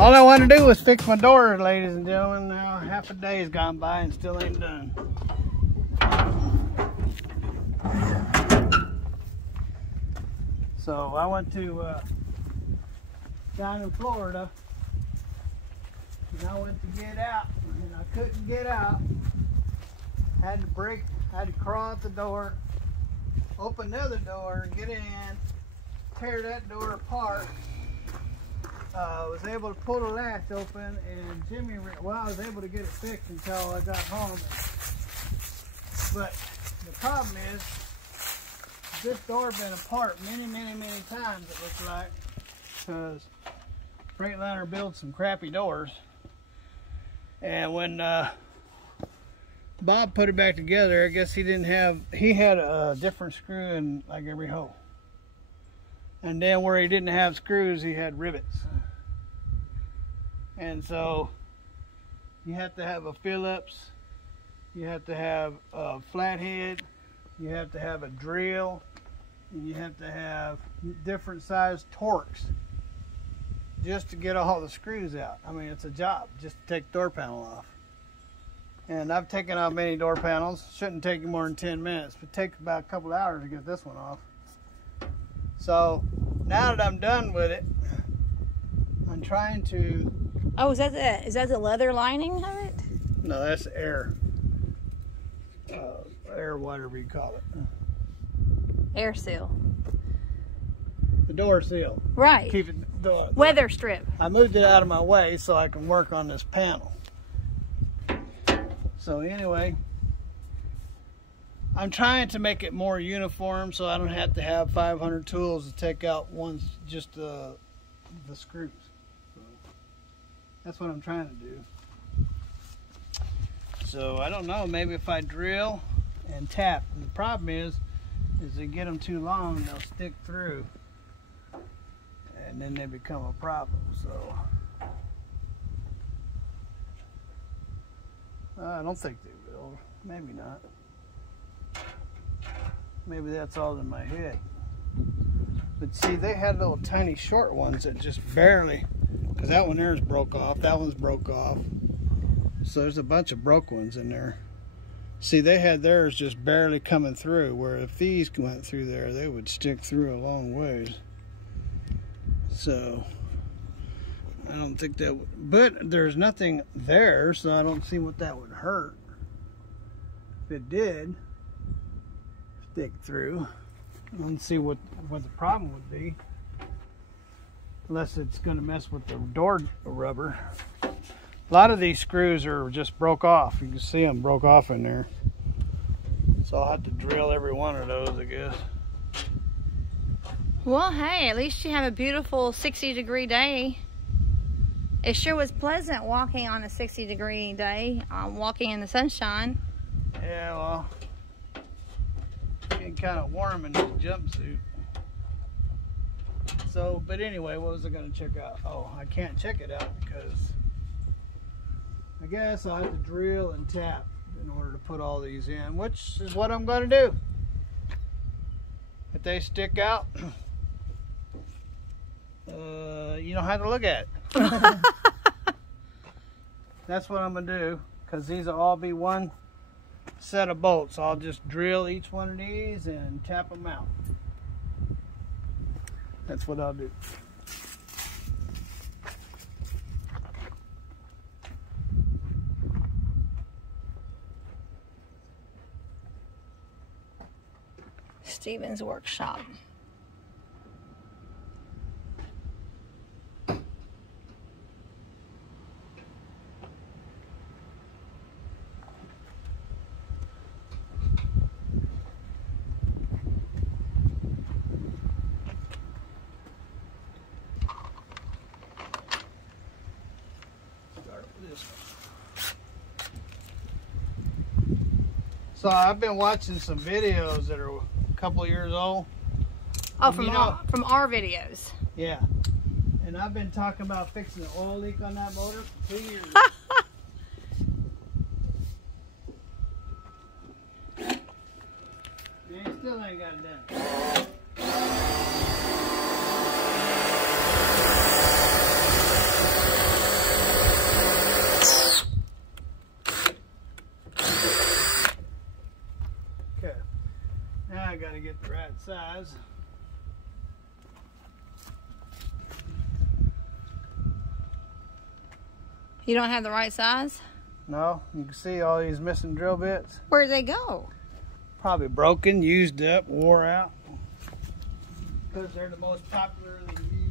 All I wanted to do was fix my door, ladies and gentlemen. Now half a day's gone by and still ain't done. So I went to down in Florida, and I went to get out, and I couldn't get out. Had to crawl out the door, open the other door, get in, tear that door apart. Was able to pull the latch open, and Jimmy, well, I was able to get it fixed until I got home. But the problem is, this door been apart many times, it looks like, because Freightliner builds some crappy doors. And when Bob put it back together, I guess he had a different screw in like every hole. And then where he didn't have screws, he had rivets. And so you have to have a Phillips, you have to have a flathead, you have to have a drill, and you have to have different sized Torx just to get all the screws out. I mean, it's a job just to take the door panel off. And I've taken off many door panels. Shouldn't take you more than 10 minutes, but take about a couple hours to get this one off. So now that I'm done with it, I'm trying to... Oh, is that the leather lining of it? No, that's air. Air, whatever you call it. Air seal. The door seal. Right. Keep it. The weather strip. I moved it out of my way so I can work on this panel. So anyway, I'm trying to make it more uniform so I don't have to have 500 tools to take out just the screws. So that's what I'm trying to do. So I don't know, maybe if I drill and tap. And the problem is they get them too long, they'll stick through, and then they become a problem. So I don't think they will. Maybe not. Maybe that's all in my head. But see, they had little tiny short ones that just barely, because that one there's broke off, that one's broke off. So there's a bunch of broke ones in there. See, they had theirs just barely coming through, where if these went through there, they would stick through a long ways. So I don't think that would, but there's nothing there, so I don't see what that would hurt. If it did stick through, I don't see what the problem would be, unless it's going to mess with the door rubber. A lot of these screws are just broke off. You can see them broke off in there. So I'll have to drill every one of those, I guess. Well, hey, at least you have a beautiful 60-degree day. It sure was pleasant walking on a 60-degree day, walking in the sunshine. Yeah, well, getting kind of warm in this jumpsuit. So, but anyway, what was I going to check out? Oh, I can't check it out because I guess I'll have to drill and tap in order to put all these in, which is what I'm going to do. If they stick out, you don't have to look at it. That's what I'm going to do, because these will all be one set of bolts. I'll just drill each one of these and tap them out. That's what I'll do. Stephen's workshop. So I've been watching some videos that are a couple years old. Oh, from our videos. Yeah. And I've been talking about fixing an oil leak on that motor for 2 years. And still ain't got it done. got to get the right size. You don't have the right size? No, you can see all these missing drill bits. Where'd they go? Probably broken, used up, wore out. Because they're the most popularly used.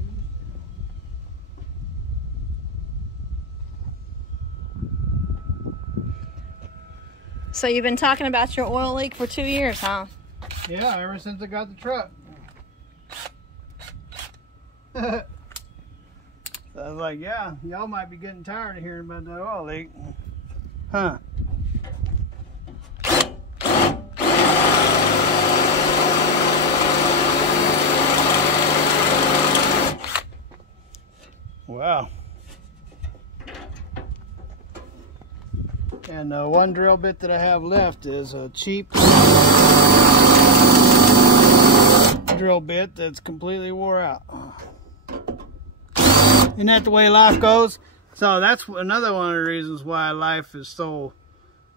So you've been talking about your oil leak for 2 years, huh? Yeah, ever since I got the truck. So I was like, yeah, y'all might be getting tired of hearing about that oil leak. Huh. Wow. And the one drill bit that I have left is a cheap drill bit that's completely wore out. Isn't that the way life goes? So that's another one of the reasons why life is so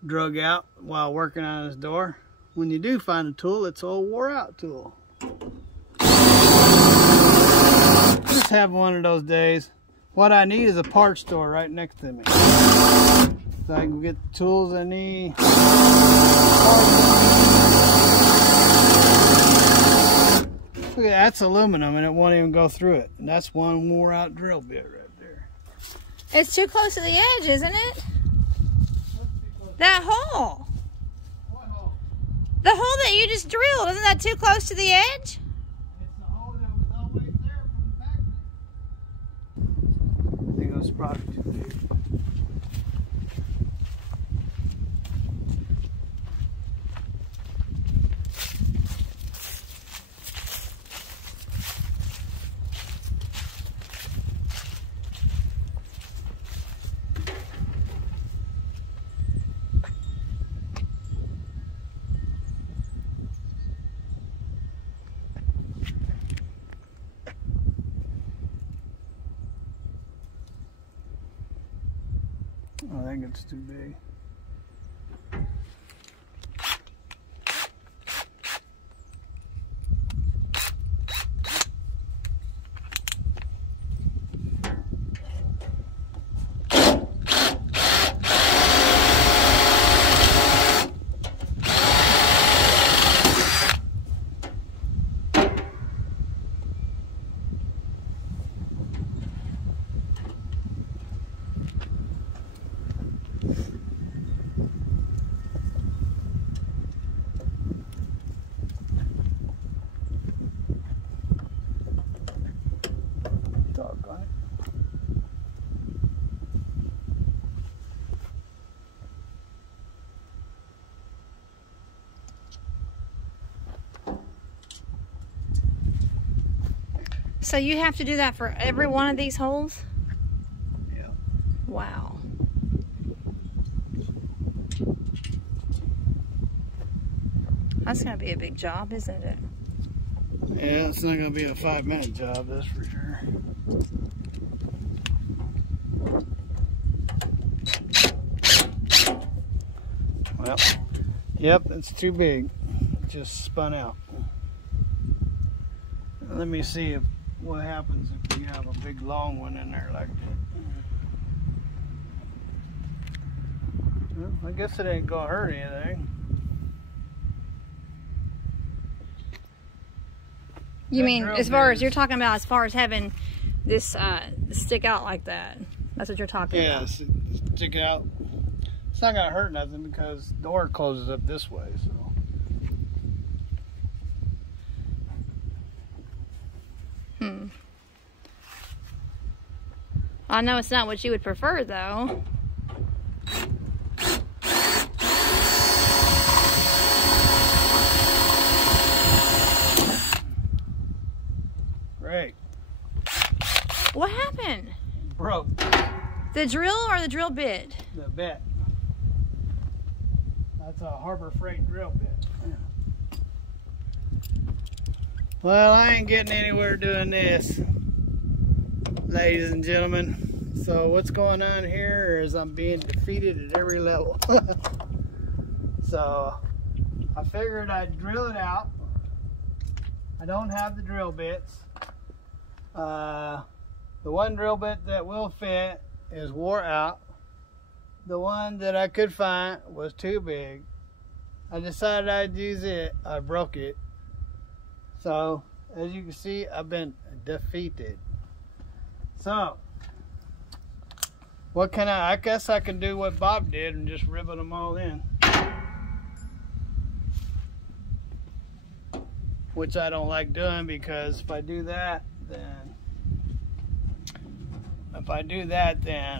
drug out while working on this door. When you do find a tool, it's an old wore out tool. Just have one of those days. What I need is a parts store right next to me, so I can get the tools I need. Look at that, that's aluminum and it won't even go through it. And that's one wore out drill bit right there. It's too close to the edge, isn't it? That hole. What hole? The hole that you just drilled, isn't that too close to the edge? It's the hole that was always there from the factory. I think that's probably too big. I think it's too big. Doggone it. So you have to do that for every one of these holes? Yeah. Wow. That's going to be a big job, isn't it? Yeah, it's not going to be a 5-minute job, that's for sure. Well, yep, it's too big. It just spun out. Let me see what happens if we have a big long one in there like that. Well, I guess it ain't going to hurt anything. You That mean, drill as far bit as you're is- talking about, as far as having this stick out like that? That's what you're talking Yeah, about? stick it out. It's not going to hurt nothing because the door closes up this way, so. I know it's not what you would prefer, though. Great. What happened? Broke The drill or the drill bit? the bit. That's a Harbor Freight drill bit. Well, I ain't getting anywhere doing this, ladies and gentlemen. So what's going on here is I'm being defeated at every level. So I figured I'd drill it out I don't have the drill bits. The one drill bit that will fit is wore out. The one that I could find was too big. I decided I'd use it. I broke it. So, as you can see, I've been defeated. So, what can I guess I can do what Bob did and just rivet them all in. Which I don't like doing, because if I do that, then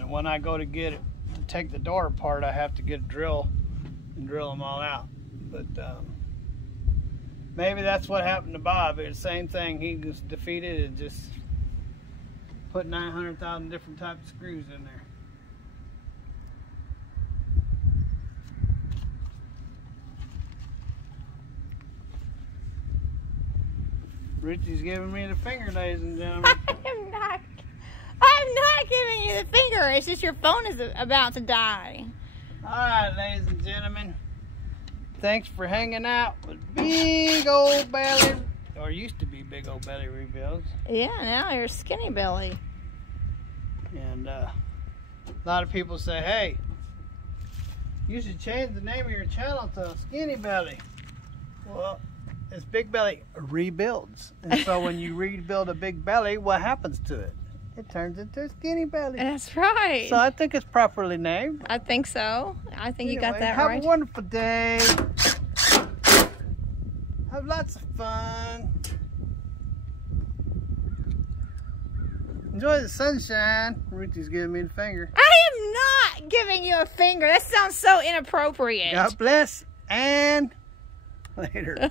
when I go to get it, to take the door apart, I have to get a drill and drill them all out. But maybe that's what happened to Bob. It's the same thing. He was defeated and just put 900,000 different types of screws in there. Richie's giving me the finger, ladies and gentlemen. I'm not giving you the finger. It's just your phone is about to die. Alright, ladies and gentlemen. Thanks for hanging out with Big Old Belly, or used to be Big Old Belly Rebuilds. Yeah, now you're Skinny Belly. And a lot of people say, hey, you should change the name of your channel to Skinny Belly. Well, it's Big Belly Rebuilds. And so when you rebuild a big belly, what happens to it? It turns into a Skinny Belly. That's right. So I think it's properly named. I think so. I think you got that have right. Have a wonderful day. Have lots of fun. Enjoy the sunshine. Ruthie's giving me the finger. I am not giving you a finger. That sounds so inappropriate. God bless, and later.